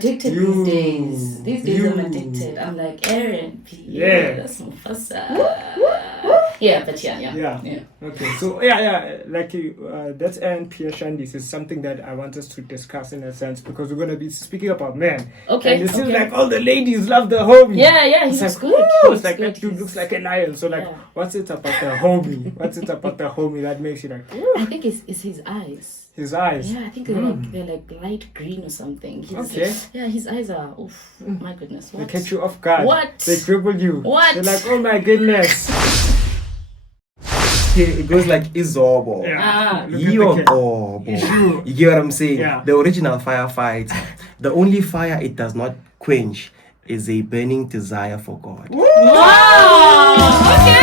addicted these days. These days I'm addicted. I'm like Aaron P. Yeah. That's Mufasa. Yeah, but yeah. Okay, so like that's Aaron Pierre Shandis is something that I want us to discuss in a sense because we're gonna be speaking about men. Okay. And it seems like all the ladies love the homie. Yeah, he It's looks like, good. woo, it's like that dude looks like a lion. So like, what's it about the homie? What's it about the homie that makes you like? Woo? I think it's his eyes. His eyes. Yeah, I think they're like light green or something. Okay. Yeah, his eyes are. Oof, my goodness. What? They catch you off guard. What? They dribble you. What? They're like, oh my goodness. It goes like Izobo. Yeah. You get what I'm saying? Yeah. The original firefight. The only fire it does not quench is a burning desire for God. Wow. Okay.